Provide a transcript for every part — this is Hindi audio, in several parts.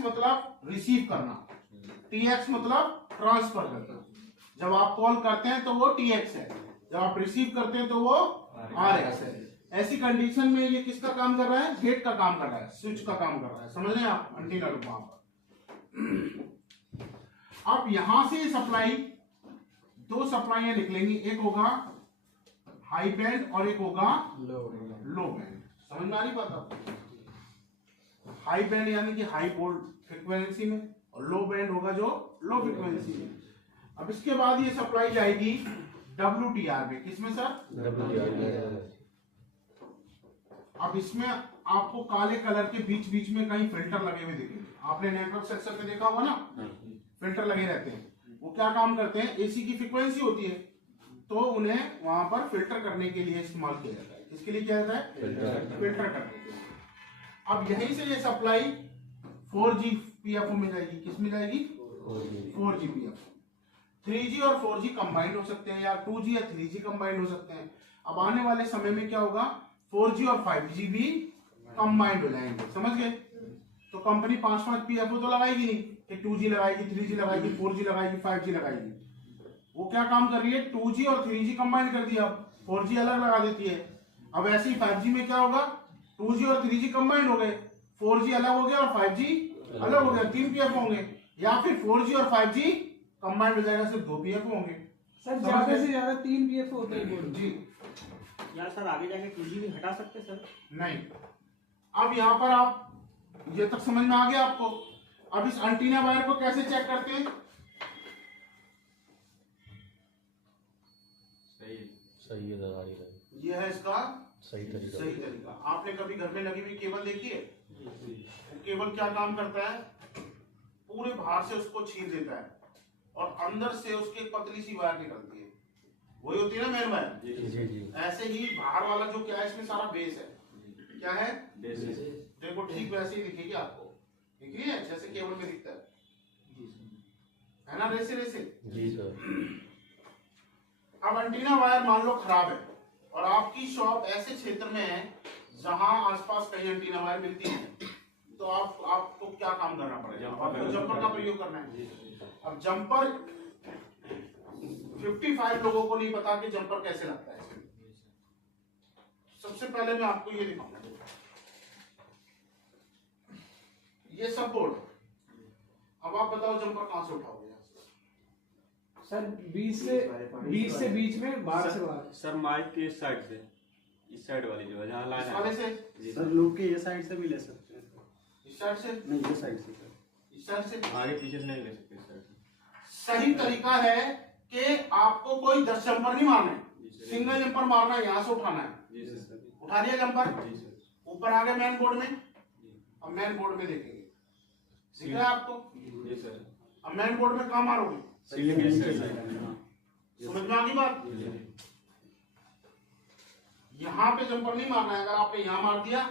मतलब रिसीव करना, TX मतलब ट्रांसफर करना। जब आप कॉल करते हैं तो वो TX है, जब आप रिसीव करते हैं तो वो RX है। ऐसी कंडीशन में ये किसका काम कर रहा है? गेट का काम कर रहा है, स्विच का काम कर रहा है। समझ रहे हैं आप? एंटीना लूप वहां पर। अब यहां से सप्लाई, दो सप्लाईयां निकलेंगी, एक होगा हाई बैंड और एक होगा लो बैंड। समझ में आ रही बात आपको? हाई बैंड यानी कि हाई वोल्ट फ्रीक्वेंसी में, और लो बैंड होगा जो लो फ्रीक्वेंसी में। अब इसके बाद ये सप्लाई जाएगी WTR में। किसमें सर? अब इसमें आपको काले कलर के बीच बीच में कहीं फिल्टर लगे हुए दिखेंगे। आपने नेटवर्क सेक्शन में देखा होगा ना, फिल्टर लगे रहते हैं। वो क्या काम करते हैं? AC की फ्रीक्वेंसी होती है तो उन्हें वहां पर फिल्टर करने के लिए इस्तेमाल किया जाता है। किसके लिए किया जाता है? फिल्टर करने के लिए। अब यहीं से ये सप्लाई 4G PFO में जाएगी। किस में जाएगी? 4G PFO। 3G और 4G कंबाइंड हो सकते हैं, या 2G या 3G कंबाइंड हो सकते हैं। अब आने वाले समय में क्या होगा? 4G और 5G भी कंबाइंड हो जाएंगे। समझ गए? तो कंपनी 5-5 PFO तो लगाएगी नहीं कि 2G लगाएगी, 3G लगाएगी, 4G लगाएगी, 5G लगाएगी। वो क्या काम कर रही है? 2G और 3G कंबाइंड कर दिया, 4G अलग लगा देती है। अब ऐसे ही 5G में क्या होगा? 2G और 3G कंबाइंड हो गए, 4G अलग हो गया और 5G अलग हो गया, 3 PFO होंगे। या फिर 4G और 5G कंबाइंड हो जाएगा, सिर्फ 2 PFO होंगे। सर ज्यादा से ज्यादा 3 PFO होते हैं जी। यार सर आगे जाके 2G भी हटा सकते हैं सर? नहीं। अब यहाँ पर आप ये तक समझ में आ गया आपको? अब इस एंटीना वायर को कैसे चेक करते हैं? सही है दादा, ये है इसका सही तरीका। आपने कभी घर में लगी हुई केबल देखी है? वो केबल क्या काम करता है? पूरे बाहर से उसको चीर देता है और अंदर से उसकी एक पतली सी वायर निकलती है, वही होती है ना मेन वायर। ऐसे ही बाहर वाला जो क्या है, इसमें सारा बेस है। क्या है? देखो ठीक वैसे ही दिखेगी आपको, दिख रही है जैसे केबल में दिखता है ना, रेसे रेसे। जी सर। अब एंटीना वायर मान लो खराब है और आपकी शॉप ऐसे क्षेत्र में है जहां आसपास कहीं एंटीना वायर मिलती है, तो आपको क्या काम करना पड़ेगा? आपको जंपर का प्रयोग करना है। अब जंपर 55 लोगों को नहीं पता कि जंपर कैसे लगता है। सबसे पहले मैं आपको ये दिखाऊंगा, ये सब बोर्ड। अब आप बताओ जंपर कहां से उठाओगे? सर 20 से बीच में, बाहर से बाहर। सर माइक के इस साइड से, इस साइड वाली जो है जहाँ लाइन है। वाले से? सर लूप के ये साइड से भी ले सकते हैं। इस साइड से? नहीं, ये साइड से सर। इस साइड से? आगे पीछे से नहीं ले सकते इस साइड से। सही तरीका है कि आपको कोई 10 जंपर नहीं मारना है, सिंगल जंपर मारना है, यहां से उठाना है। उठा लिया जंपर, ऊपर आ गए मेन बोर्ड में। अब मेन बोर्ड में देखेंगे, दिख रहा है आपको? अब मेन बोर्ड में कहां मारोगे? समझ में आ गई बात? यहाँ पे जंपर नहीं मारना है। अगर आपने यहाँ मार दिया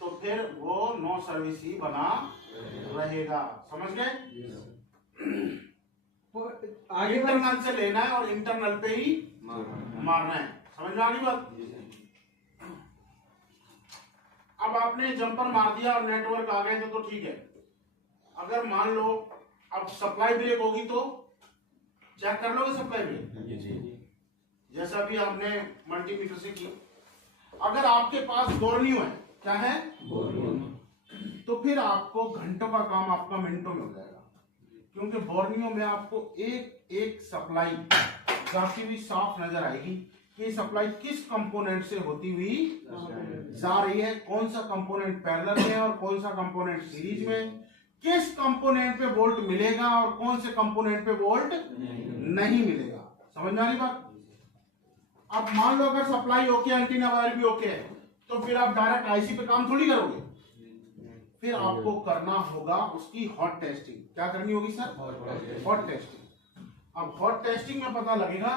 तो फिर वो नो सर्विस ही बना रहेगा। समझ गए? आगे इंटरनल से लेना है और इंटरनल पे ही मारना है। समझ में आ गई बात? अब आपने जंपर मार दिया और नेटवर्क आ गए तो ठीक है। अगर मान लो अब सप्लाई ब्रेक होगी तो चेक कर लोगे सप्लाई ब्रेक, जैसा भी आपने मल्टीमीटर से की। अगर आपके पास बोर्नियो है, क्या है? तो फिर आपको घंटों का काम आपका मिनटों में हो जाएगा, क्योंकि बोर्नियो में आपको एक एक सप्लाई जाती हुई साफ नजर आएगी कि सप्लाई किस कंपोनेंट से होती हुई जा रही है, कौन सा कंपोनेंट पैरेलल में और कौन सा कंपोनेंट सीरीज में, किस कंपोनेंट पे वोल्ट मिलेगा और कौन से कंपोनेंट पे वोल्ट नहीं मिलेगा। समझ में आ रही बात? अब मान लो अगर सप्लाई ओके, एंटीना वायर भी ओके है, तो फिर आप डायरेक्ट आईसी पे काम थोड़ी करोगे। फिर आपको करना होगा उसकी हॉट टेस्टिंग। क्या करनी होगी सर? Hot testing. अब हॉट टेस्टिंग में पता लगेगा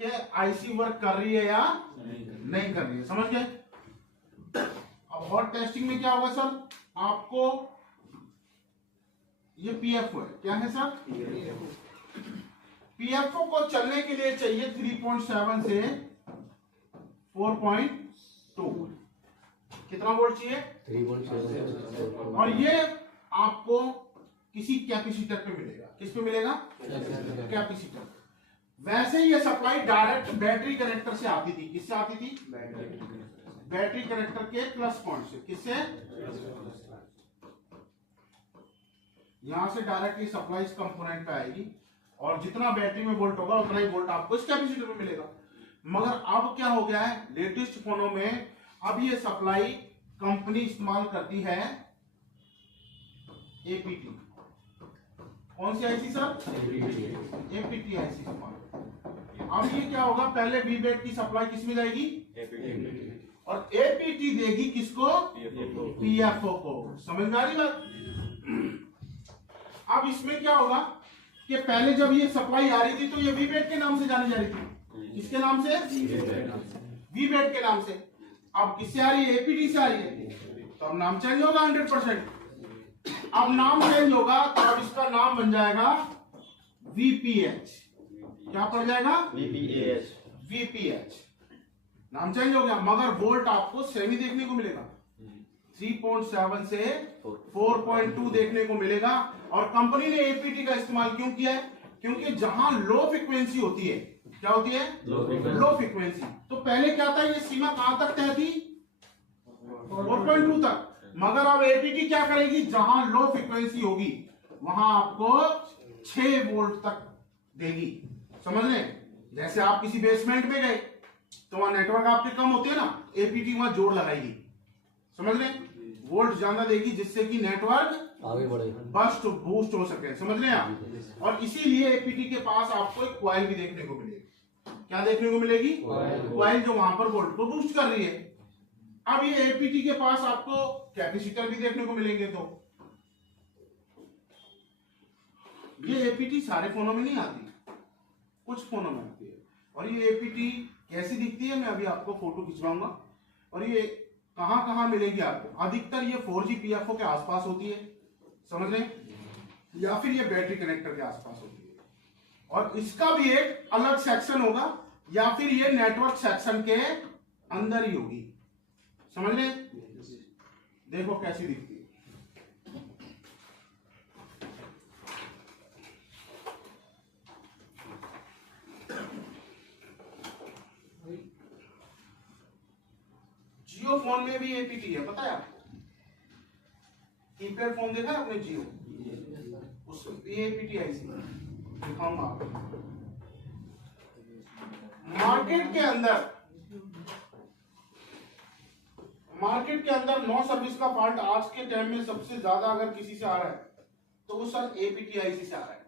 कि आईसी वर्क कर रही है या नहीं कर रही है। समझ गए? अब हॉट टेस्टिंग में क्या होगा सर? आपको ये पीएफओ है, क्या है सर? पीएफओ को चलने के लिए चाहिए 3.7 से 4.2। कितना वोल्ट चाहिए? 3.7। और ये आपको किसी कैपेसिटर पे मिलेगा। किस पे मिलेगा? कैपेसिटर। वैसे ये सप्लाई डायरेक्ट बैटरी कनेक्टर से आती थी। किससे आती थी? बैटरी कनेक्टर के प्लस पॉइंट से। किससे? यहां से डायरेक्टली सप्लाई इस कंपोनेंट पे आएगी और जितना बैटरी में वोल्ट होगा उतना ही वोल्ट आपको इस कैपेसिटर में मिलेगा। मगर अब क्या हो गया है, लेटेस्ट फोनों में अब ये सप्लाई कंपनी इस्तेमाल करती है एपीटी। कौन सी आईसी सर? एपीटी आईसी इस्तेमाल। अब ये क्या होगा, पहले वीबेट की सप्लाई किस में जाएगी? और एपीटी देगी किसको? पीएफओ को। समझ में आ रही बात? अब इसमें क्या होगा कि पहले जब ये सप्लाई आ रही थी तो ये वीबेट के नाम से जानी जा रही थी। किसके नाम से? वीबेट के नाम से। अब किससे आ रही है? एपीटी से आ रही है। तो अब नाम चेंज होगा 100%। अब नाम चेंज होगा तो अब इसका नाम बन जाएगा वीपीएच। क्या पड़ जाएगा? वीपीएच। नाम चेंज हो गया, मगर वोल्ट आपको सेम ही देखने को मिलेगा। 3.7 से 4.2 देखने को मिलेगा। और कंपनी ने एपीटी का इस्तेमाल क्यों किया है? क्योंकि जहां लो फ्रीक्वेंसी होती है, क्या होती है? Low frequency. तो पहले क्या था, ये सीमा कहां तक तय थी? 4.2 तक। मगर अब एपीटी क्या करेगी, जहां लो फ्रीक्वेंसी होगी वहां आपको 6 वोल्ट तक देगी। समझ लें, जैसे आप किसी बेसमेंट में गए तो वहां नेटवर्क आपके कम होते हैं ना, एपीटी वहां जोड़ लगाएगी। समझ लें, वोल्ट ज्यादा देगी जिससे कि नेटवर्क आगे बढ़े, बस्ट बूस्ट हो सके। समझ लें आप। और इसीलिए एपीटी के पास आपको एक क्वाइल भी देखने को मिलेगी। क्या देखने को मिलेगी? क्वाइल, जो वहां पर वोल्ट को बूस्ट कर रही है। अब ये एपीटी के पास आपको कैपेसिटर भी देखने को मिलेंगे। तो ये एपीटी सारे फोनों में नहीं आती, कुछ फोनों में आती है। और ये एपीटी कैसी दिखती है, मैं अभी आपको फोटो खिंचवाऊंगा। और ये कहां कहां मिलेगी आपको? अधिकतर ये 4G पीएफओ के आसपास होती है। समझ लें, या फिर ये बैटरी कनेक्टर के आसपास होती है। और इसका भी एक अलग सेक्शन होगा, या फिर ये नेटवर्क सेक्शन के अंदर ही होगी। समझ लें, देखो कैसी दिखती है। जियो फोन में भी एपीटी है, पता है आपको? कीपैड फोन देखा है आपने जियो? उसमें एपीटी आईसी दिखाऊंगा आपको। मार्केट के अंदर नो सर्विस का फॉल्ट आज के टाइम में सबसे ज्यादा अगर किसी से आ रहा है तो वो सर एपीटी आईसी से आ रहा है।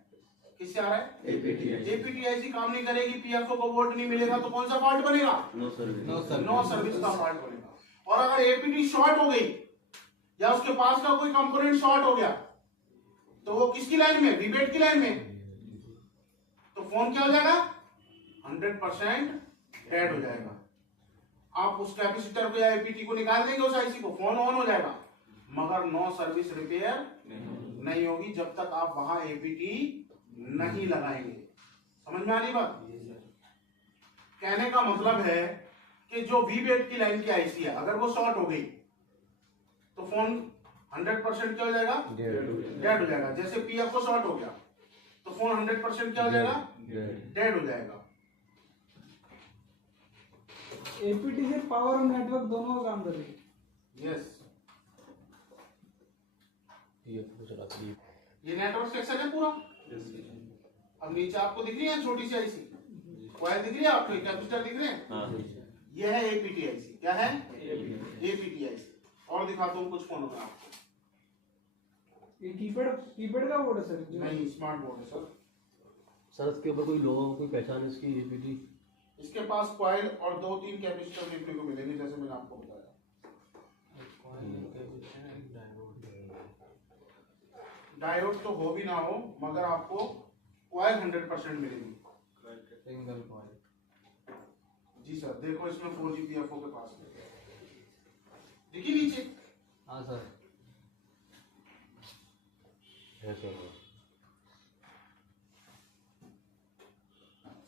किससे आ रहा है? एपीटी आईसी काम नहीं करेगी, पीएफओ को वोल्ट नहीं मिलेगा तो कौन सा फॉल्ट बनेगा? नो सर्विस का फॉल्ट बनेगा। और अगर एपीटी शॉर्ट हो गई या उसके पास का कोई कंपोनेंट शॉर्ट हो गया तो वो किसकी लाइन में? वीबेट की लाइन में। तो फोन क्या हो जाएगा? 100% डेड हो जाएगा। आप उस कैपेसिटर को या एपीटी को निकाल देंगे उस आईसी को, फोन ऑन हो जाएगा, मगर नो सर्विस रिपेयर नहीं होगी जब तक आप वहां एपीटी नहीं लगाएंगे। समझ में आ रही बात? कहने का मतलब है कि जो वीबेट की लाइन की आईसी है अगर वो शॉर्ट हो गई तो फोन 100% क्या हो जाएगा? डेड हो जाएगा। जैसे पीएफओ शॉर्ट हो गया तो फोन 100% क्या हो जाएगा? डेड हो जाएगा। एपीटी से पावर और नेटवर्क दोनों का काम करेगी। यस, ये ये नेटवर्क सेक्शन है पूरा। अब नीचे आपको दिख रही है छोटी सी आईसी, कॉइल दिख रही है आपको, कैपेसिटर दिख रहे हैं। ये है एपीटी आईसी। क्या है? APT IC. और दिखाता हूँ कुछ फोनों में आपको। ये कीपैड का बोर्ड है सर? नहीं, स्मार्ट बोर्ड है सर। सर इसके ऊपर कोई लोगो कोई पहचान इसकी एपीटी? इसके पास कॉइल और 2-3 कैपेसिटर देखने को मिलेंगे जैसे मैंने आपको बताया। डायोड तो हो भी ना हो मगर आपको कॉइल 100% मिलेगी। Single coil. जी सर, देखो इसमें 4G पीएफओ के पास देखिए नीचे। हाँ सर, है सर।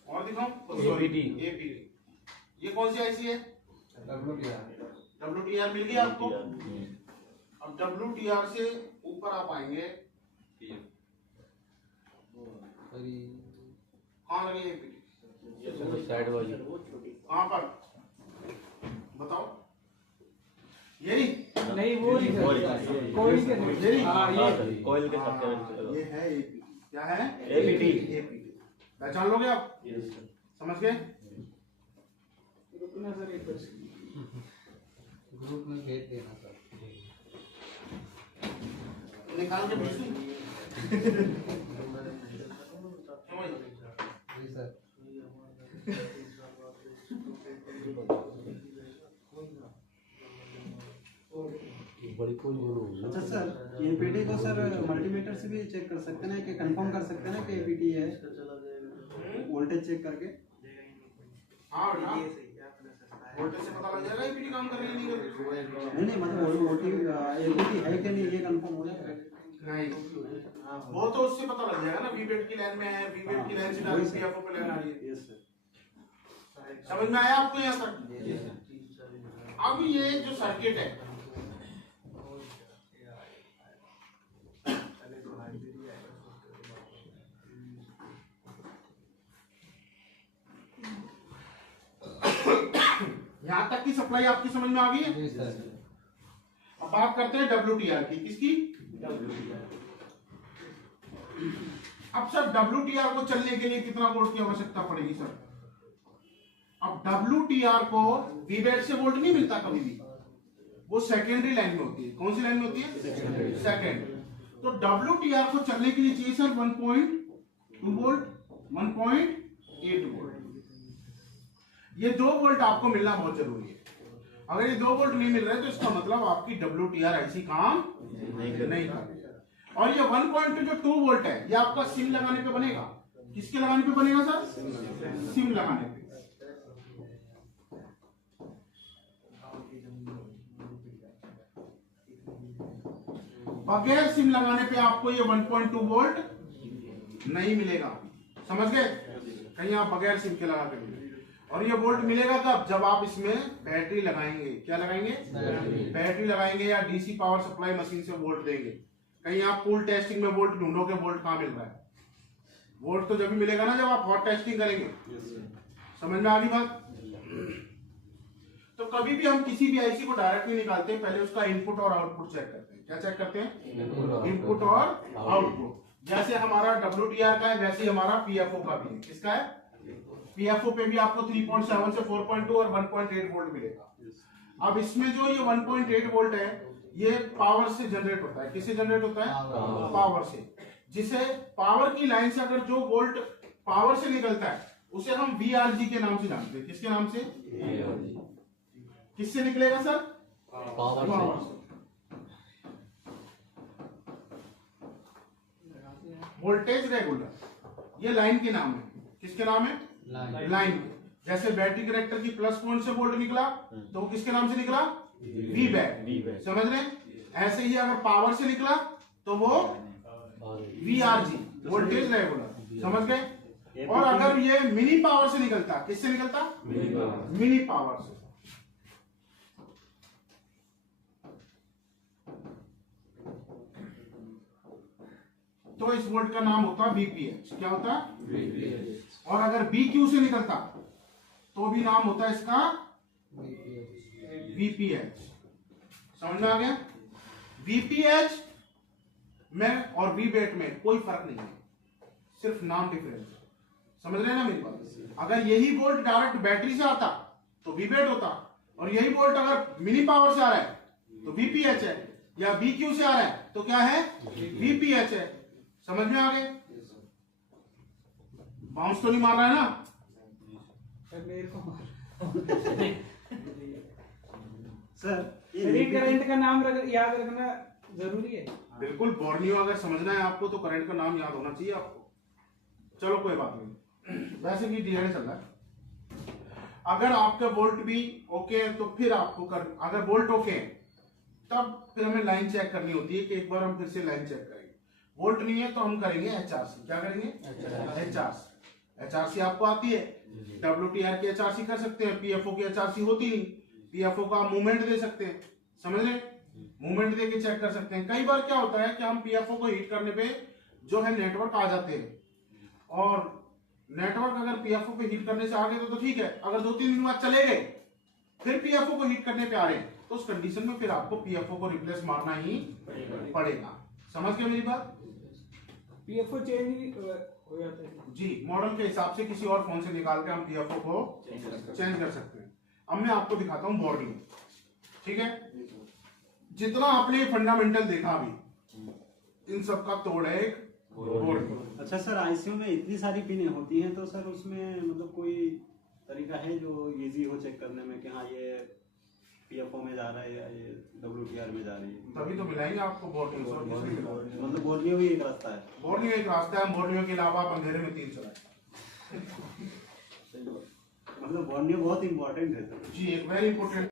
और दिखाऊं? APT। ये कौन सी आईसी है? WTR। WTR मिल गई आपको। अब WTR से ऊपर आप आएंगे, कहाँ लगी ये पीटी? साइड वाली कहाँ पर बताओ? यही नहीं वो नहीं सर, कोई के हाँ ये कोयल के साथ करंट ये है एपीटी। क्या है? एपीटी। एपीटी पहचान लोगे आप? समझ गए? रुकना सर एक बस ग्रुप में भेज देना सर। निकाल के भेज दूं? क्यों भाई? जी सर। बड़ी कौन जरूर अच्छा सर, एपीटी को सर मल्टीमीटर से भी चेक कर सकते हैं कि कंफर्म कर सकते हैं कि एपीटी है, वोल्टेज चेक करके। हाँ बेटा, वोल्टेज से पता लग जाएगा एपीटी काम कर रही है नहीं कर रही। नहीं मतलब एपीटी है कि नहीं ये कंफर्म हो जाएगा। नहीं, वो तो उससे पता लग जाएगा ना, वीबेट की लाइन में है, वीबेट की लाइन से डायरेक्ट पीएफओ पे लाइन आ रही है। Yes sir. समझ में आया आपको यहाँ तक? अब ये जो सर्किट है, यहाँ तक की सप्लाई आपकी समझ में आ गई है? जी सर। अब बात करते हैं WTR की। किसकी? अब सर WTR को चलने के लिए कितना वोल्ट की आवश्यकता पड़ेगी सर? अब WTR को वीबेट से वोल्ट नहीं मिलता कभी भी, वो सेकेंडरी लाइन में होती है। कौन सी लाइन में होती है? सेकेंड। तो WTR को चलने के लिए चाहिए सर 1.2 वोल्ट, 1.8 वोल्ट। ये 2 वोल्ट आपको मिलना बहुत जरूरी है। अगर ये 2 वोल्ट नहीं मिल रहे तो इसका मतलब आपकी WTR ऐसी काम नहीं कर रही। और ये 1.2 वोल्ट है, ये आपका सिम लगाने पे बनेगा। किसके लगाने पे बनेगा सर? सिम लगाने पे। बगैर सिम लगाने पे आपको ये 1.2 वोल्ट नहीं मिलेगा। समझ गए? कहीं आप बगैर सिम के लगा के, और ये वोल्ट मिलेगा तब जब आप इसमें बैटरी लगाएंगे। क्या लगाएंगे? बैटरी लगाएंगे या डीसी पावर सप्लाई मशीन से वोल्ट देंगे। कहीं आप पूल टेस्टिंग में वोल्ट ढूंढोगे, वोल्ट कहाँ मिल रहा है? वोल्ट तो जब भी मिलेगा ना जब आप हॉट टेस्टिंग करेंगे। समझ में आ गई बात? तो कभी भी हम किसी भी आईसी को डायरेक्ट नहीं निकालते, पहले उसका इनपुट और आउटपुट चेक करते हैं। क्या चेक करते हैं? इनपुट और आउटपुट। जैसे हमारा WTR का है वैसे ही हमारा पीएफओ का भी है। किसका है? पीएफओ पे भी आपको 3.7 से 4.2 और 1.8 वोल्ट मिलेगा। अब इसमें जो ये 1.8 वोल्ट है ये पावर से जनरेट होता है। किससे जनरेट होता है? पावर से। जिसे पावर की लाइन से अगर जो वोल्ट पावर से निकलता है उसे हम VRG के नाम से जानते हैं। किसके नाम से? किससे निकलेगा सर? पावर से। वोल्टेज रेगुलर ये लाइन के नाम है। किसके नाम है? लाइन। जैसे बैटरी कनेक्टर की प्लस पॉइंट से वोल्ट निकला तो वो किसके नाम से निकला? V back. समझ रहे? ऐसे ही अगर पावर से निकला तो वो VRG, वोल्टेज रेगुलर। समझ गए? और अगर ये मिनी पावर से निकलता, किससे निकलता? मिनी पावर से। तो इस वोल्ट का नाम होता है VPH। क्या होता है? और अगर BQ से निकलता तो भी नाम होता है इसका VPH। समझ में आ गया? VPH में और VBAT में कोई फर्क नहीं है, सिर्फ नाम डिफरेंस है। समझ रहे हैं ना मेरी बात? अगर यही वोल्ट डायरेक्ट बैटरी से आता तो VBAT होता, और यही वोल्ट अगर मिनी पावर से आ रहा है तो VPH है, या BQ से आ रहा है तो क्या है? VPH है। समझ में आ गए? बाउंस तो नहीं मार रहा है ना? मेरे को सर ये करंट का नाम याद रखना जरूरी है। बिल्कुल। बोर्नियो अगर समझना है आपको तो करंट का नाम याद होना चाहिए आपको। चलो कोई बात नहीं, वैसे भी डीएनए चल रहा है। अगर आपका वोल्ट भी ओके है तो फिर आपको अगर वोल्ट ओके है तब फिर हमें लाइन चेक करनी होती है कि एक बार हम फिर से लाइन चेक करेंगे। वोल्ट नहीं है तो हम करेंगे HRC। क्या करेंगे? HRC। HRC आपको आती है? WTR की HRC कर सकते हैं, PFO की HRC होती नहीं। PFO का मूवमेंट दे सकते हैं। समझ रहे? मूवमेंट देके चेक कर सकते हैं। कई बार क्या होता है कि हम पीएफओ को हीट करने पे जो है नेटवर्क आ जाते हैं और नेटवर्क अगर पीएफओ पे हीट करने से आ गए तो ठीक है, अगर 2-3 दिन बाद चले गए फिर पीएफओ को हीट करने पे आ रहे हैं तो उस कंडीशन में फिर आपको पीएफओ को रिप्लेस मारना ही पड़ेगा। समझ गए मेरी बात? पीएफओ चेंज हो जाता है जी, मॉडल के हिसाब से किसी और फोन से निकाल के हम पीएफओ को चेंज कर सकते हैं। अब मैं आपको दिखाता हूँ बॉर्डिंग, ठीक है? जितना आपने फंडामेंटल देखा अभी, इन सब का तोड़ है एक बोर्ड। अच्छा सर, आईसीयू में इतनी सारी पिनें होती हैं तो सर उसमें मतलब कोई तरीका है जो इजी हो चेक करने में कि हाँ ये पीएफओ में जा रहा है या ये डब्ल्यूटीआर में जा रही है? तभी तो मिलाएंगे आपको बॉर्डिंग। मतलब बोर्नियो भी एक रास्ता है? बॉर्डिंग एक रास्ता है, बॉर्डिंग के अलावा आप अंधेरे में 3 चलाए। मतलब बोर्नियो बहुत इंपॉर्टेंट है सर। जी, एक वेरी इंपॉर्टेंट